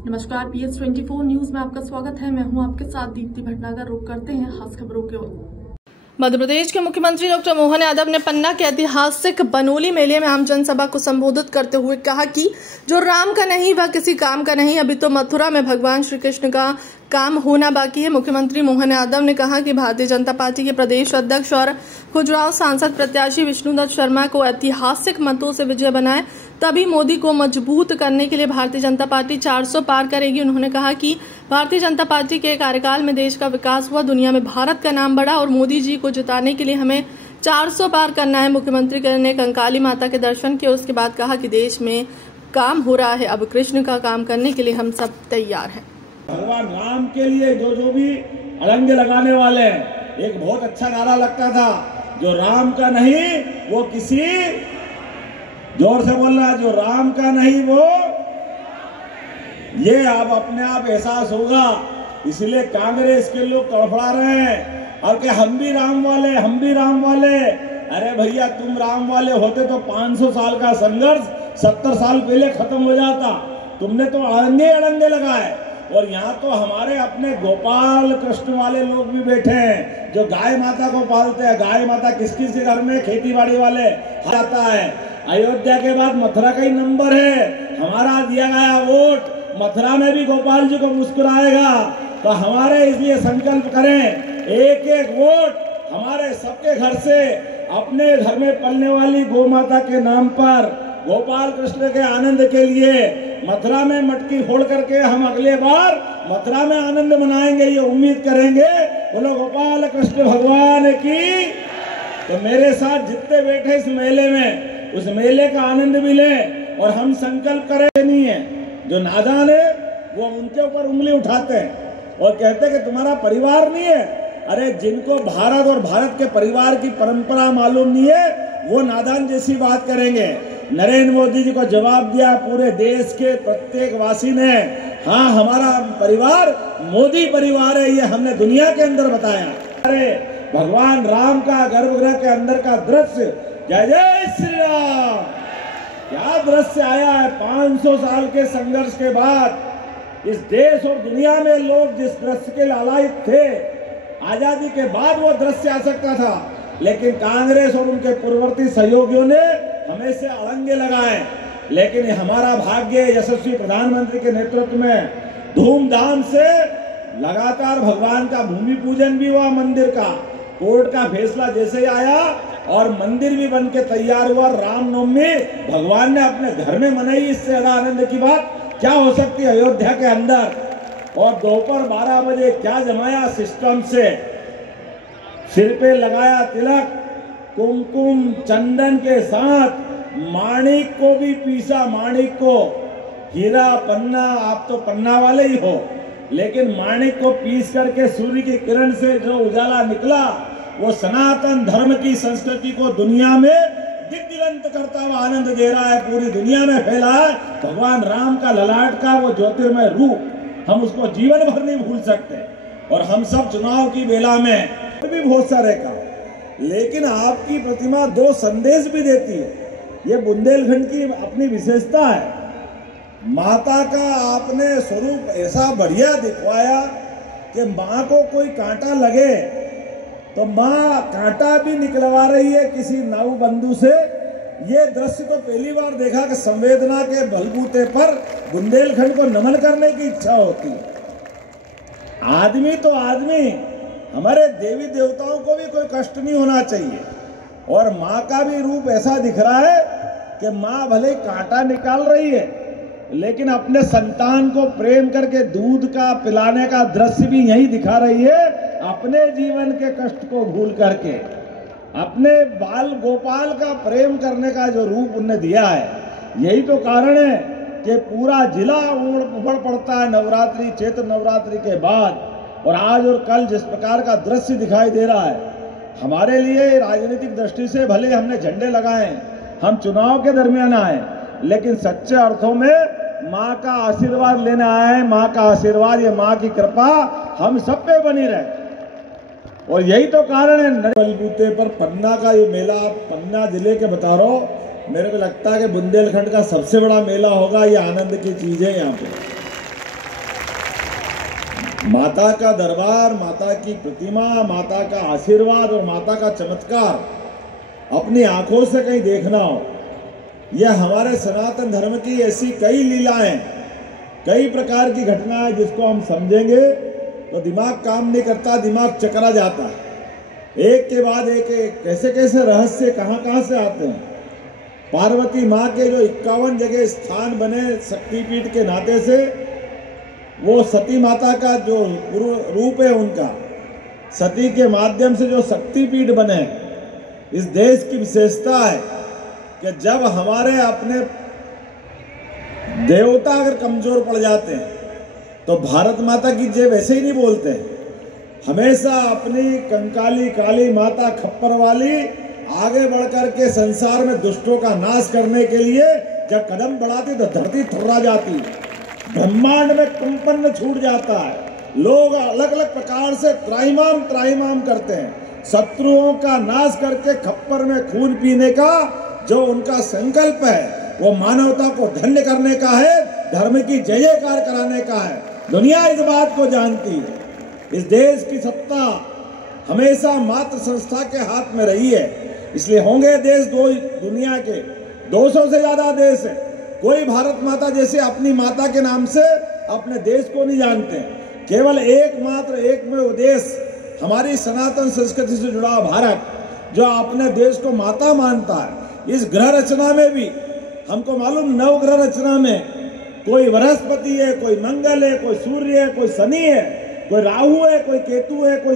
नमस्कार, PS24 news में आपका स्वागत है। मैं हूं आपके साथ दीप्ति भटनागर। रुक करते हैं खास खबरों के ओर। मध्य प्रदेश के मुख्यमंत्री डॉक्टर मोहन यादव ने पन्ना के ऐतिहासिक बनोली मेले में आम जनसभा को संबोधित करते हुए कहा कि जो राम का नहीं वह किसी काम का नहीं। अभी तो मथुरा में भगवान श्री कृष्ण का काम होना बाकी है। मुख्यमंत्री मोहन यादव ने कहा कि भारतीय जनता पार्टी के प्रदेश अध्यक्ष और खजुराहो सांसद प्रत्याशी विष्णुदत्त शर्मा को ऐतिहासिक मतों से विजय बनाए, तभी मोदी को मजबूत करने के लिए भारतीय जनता पार्टी 400 पार करेगी। उन्होंने कहा कि भारतीय जनता पार्टी के कार्यकाल में देश का विकास हुआ, दुनिया में भारत का नाम बढ़ा और मोदी जी को जिताने के लिए हमें 400 पार करना है। मुख्यमंत्री ने कंकाली माता के दर्शन किए, उसके बाद कहा कि देश में काम हो रहा है, अब कृष्ण का काम करने के लिए हम सब तैयार हैं। भगवान राम के लिए जो भी अड़ंगे लगाने वाले हैं, एक बहुत अच्छा नारा लगता था, जो राम का नहीं वो किसी, जोर से बोलना, जो राम का नहीं वो, ये अब अपने आप एहसास होगा। इसलिए कांग्रेस के लोग तड़फड़ा रहे हैं और कि हम भी राम वाले, हम भी राम वाले। अरे भैया, तुम राम वाले होते तो 500 साल का संघर्ष 70 साल पहले खत्म हो जाता। तुमने तो अड़ंगे लगाए। और यहाँ तो हमारे अपने गोपाल कृष्ण वाले लोग भी बैठे हैं, जो गाय माता को पालते हैं। गाय माता किस किस के घर में खेती बाड़ी वाले आता है। अयोध्या के बाद मथुरा का ही नंबर है। हमारा दिया गया वोट मथुरा में भी गोपाल जी को मुस्कुराएगा। तो हमारे इसलिए संकल्प करें, एक एक वोट हमारे सबके घर से अपने घर में पलने वाली गौ माता के नाम पर, गोपाल कृष्ण के आनंद के लिए मथुरा में मटकी फोड़ करके हम अगले बार मथुरा में आनंद मनाएंगे, ये उम्मीद करेंगे। बोलो गोपाल कृष्ण भगवान की। तो मेरे साथ जितने बैठे इस मेले में, उस मेले का आनंद भी लें और हम संकल्प करें। नहीं है जो नादान है वो उनके ऊपर उंगली उठाते हैं और कहते हैं कि तुम्हारा परिवार नहीं है। अरे जिनको भारत और भारत के परिवार की परंपरा मालूम नहीं है, वो नादान जैसी बात करेंगे। नरेंद्र मोदी जी को जवाब दिया पूरे देश के प्रत्येक वासी ने, हाँ हमारा परिवार मोदी परिवार है, ये हमने दुनिया के अंदर बताया। अरे भगवान राम का गर्भगृह के अंदर का दृश्य, जय जय श्री राम, क्या दृश्य आया है। 500 साल के संघर्ष के बाद इस देश और दुनिया में लोग जिस दृश्य के लालायित थे, आजादी के बाद वो दृश्य आ सकता था, लेकिन कांग्रेस और उनके पूर्ववर्ती सहयोगियों ने हमें से अड़ंगे लगाए। लेकिन हमारा भाग्य, यशस्वी प्रधानमंत्री के नेतृत्व में धूमधाम से लगातार भगवान का भूमि पूजन भी हुआ। मंदिर का कोर्ट का फैसला जैसे ही आया और मंदिर भी बन के तैयार हुआ। रामनवमी भगवान ने अपने घर में मनाई, इससे ज्यादा आनंद की बात क्या हो सकती है अयोध्या के अंदर। और दोपहर 12 बजे क्या जमाया सिस्टम से, सिर पे लगाया तिलक, कुमकुम चंदन के साथ माणिक को भी पीसा। माणिक को, हीरा पन्ना, आप तो पन्ना वाले ही हो, लेकिन माणिक को पीस करके सूर्य की किरण से जो उजाला निकला, वो सनातन धर्म की संस्कृति को दुनिया में दिग्दिगंत करता हुआ आनंद दे रहा है, पूरी दुनिया में फैला है। भगवान राम का ललाट का वो ज्योतिर्मय रूप, हम उसको जीवन भर नहीं भूल सकते। और हम सब चुनाव की बेला में भी बहुत सारे काम, लेकिन आपकी प्रतिमा 2 संदेश भी देती है। ये बुंदेलखंड की अपनी विशेषता है। माता का आपने स्वरूप ऐसा बढ़िया दिखवाया कि माँ को कोई कांटा लगे तो माँ कांटा भी निकलवा रही है किसी नाव बंधु से। ये दृश्य तो पहली बार देखा कि संवेदना के बलबूते पर बुंदेलखंड को नमन करने की इच्छा होती है। आदमी तो आदमी, हमारे देवी देवताओं को भी कोई कष्ट नहीं होना चाहिए। और माँ का भी रूप ऐसा दिख रहा है कि माँ भले कांटा निकाल रही है, लेकिन अपने संतान को प्रेम करके दूध का पिलाने का दृश्य भी यही दिखा रही है, अपने जीवन के कष्ट को भूल करके। अपने बाल गोपाल का प्रेम करने का जो रूप उन्हें दिया है, यही तो कारण है कि पूरा जिला उमड़ पड़ता है नवरात्रि, चैत्र नवरात्रि के बाद। और आज और कल जिस प्रकार का दृश्य दिखाई दे रहा है, हमारे लिए राजनीतिक दृष्टि से भले हमने झंडे लगाए, हम चुनाव के दरमियान आए, लेकिन सच्चे अर्थों में माँ का आशीर्वाद लेने आए हैं। माँ का आशीर्वाद, ये माँ की कृपा हम सब पे बनी रहे। और यही तो कारण है बलबूते पर पन्ना का ये मेला, पन्ना जिले के बता रहा हूँ, मेरे को लगता है कि बुंदेलखंड का सबसे बड़ा मेला होगा। ये आनंद की चीज है यहाँ पे। माता का दरबार, माता की प्रतिमा, माता का आशीर्वाद और माता का चमत्कार अपनी आंखों से कहीं देखना हो, यह हमारे सनातन धर्म की ऐसी कई लीलाएं, कई प्रकार की घटनाएं जिसको हम समझेंगे तो दिमाग काम नहीं करता, दिमाग चकरा जाता है। एक के बाद एक कैसे कैसे रहस्य कहां से आते हैं। पार्वती माँ के जो 51 जगह स्थान बने शक्तिपीठ के नाते से, वो सती माता का जो रूप है उनका, सती के माध्यम से जो शक्तिपीठ बने, इस देश की विशेषता है कि जब हमारे अपने देवता अगर कमजोर पड़ जाते हैं तो भारत माता की जय वैसे ही नहीं बोलते। हमेशा अपनी कंकाली काली माता खप्पर वाली आगे बढ़कर के संसार में दुष्टों का नाश करने के लिए जब कदम बढ़ाती तो धरती थर्रा जाती, ब्रह्मांड में कंपन छूट जाता है। लोग अलग अलग प्रकार से त्राहिमाम करते हैं। शत्रुओं का नाश करके खप्पर में खून पीने का जो उनका संकल्प है वो मानवता को धन्य करने का है, धर्म की जय जयकार कराने का है। दुनिया इस बात को जानती है। इस देश की सत्ता हमेशा मातृ संस्था के हाथ में रही है, इसलिए होंगे देश दुनिया के 200 से ज्यादा देश है, कोई भारत माता जैसे अपनी माता के नाम से अपने देश को नहीं जानते। केवल एकमेव देश हमारी सनातन संस्कृति से जुड़ा भारत, जो अपने देश को माता मानता है। इस ग्रह रचना में भी हमको मालूम, नवग्रह रचना में कोई बृहस्पति है, कोई मंगल है, कोई सूर्य है, कोई शनि है, कोई राहु है, कोई केतु है, कोई